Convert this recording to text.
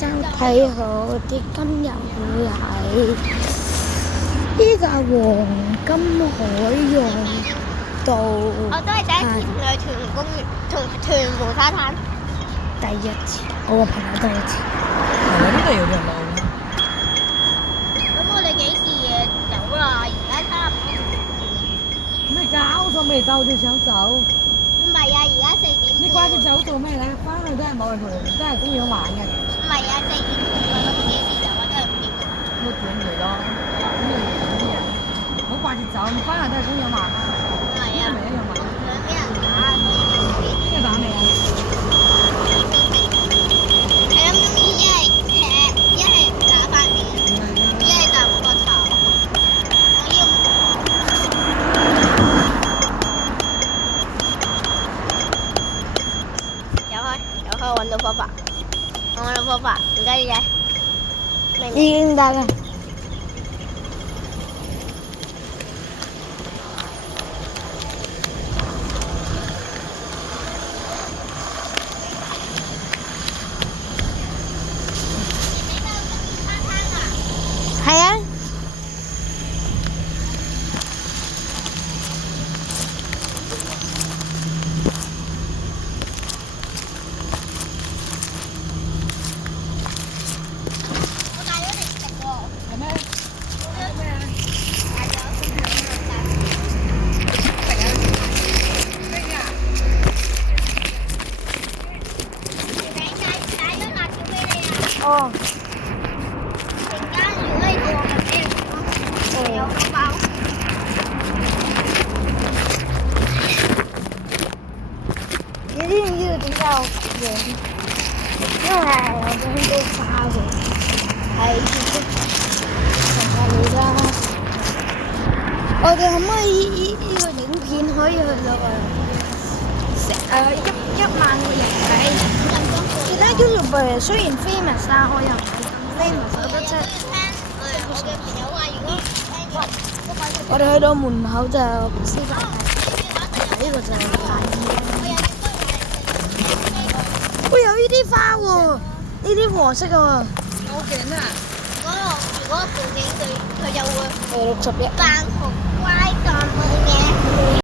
收睇好啲，今日會喺呢個黃金海洋道我都係第一次去屯門沙灘。第一次，我個朋友第一次。呢度有條路。咁我哋幾時走啦？而家差唔多。咩搞錯未到就想走？唔係啊，而家4點。你掛住走做咩咧？翻去都係冇人陪，都係公園玩嘅。唔係啊，4點半咁幾時走啊？都係5點。6點嚟咯，咁你啲人唔好掛住走，你翻去都係公園玩啦。唔係啊，係咪一樣玩？想俾人打，所以咪5點。咩打未啊？係咁中意一係踢，一係打塊面，一係就個頭。我要有開揾到方法，我揾到方法，唔該你嘅。已經得啦。係啊。我帶咗嚟食喎。係咩？哦。陣間如果你肚餓咪俾人食咯，有個包。你知唔知道點解我咁樣？因為我想到花喎，係成日啦。我哋可唔可以呢個影片可以去到1萬個人睇？其他 YouTuber 雖然 famous 啊，我又唔係咁 famous，我覺得真係。我嘅朋友話：如果我哋去到門口就先發呢個就係大衣。喂，有呢啲花喎，呢啲黃色嘅喎。好勁啊！如果報警佢就會61。扮紅乖當冇嘢。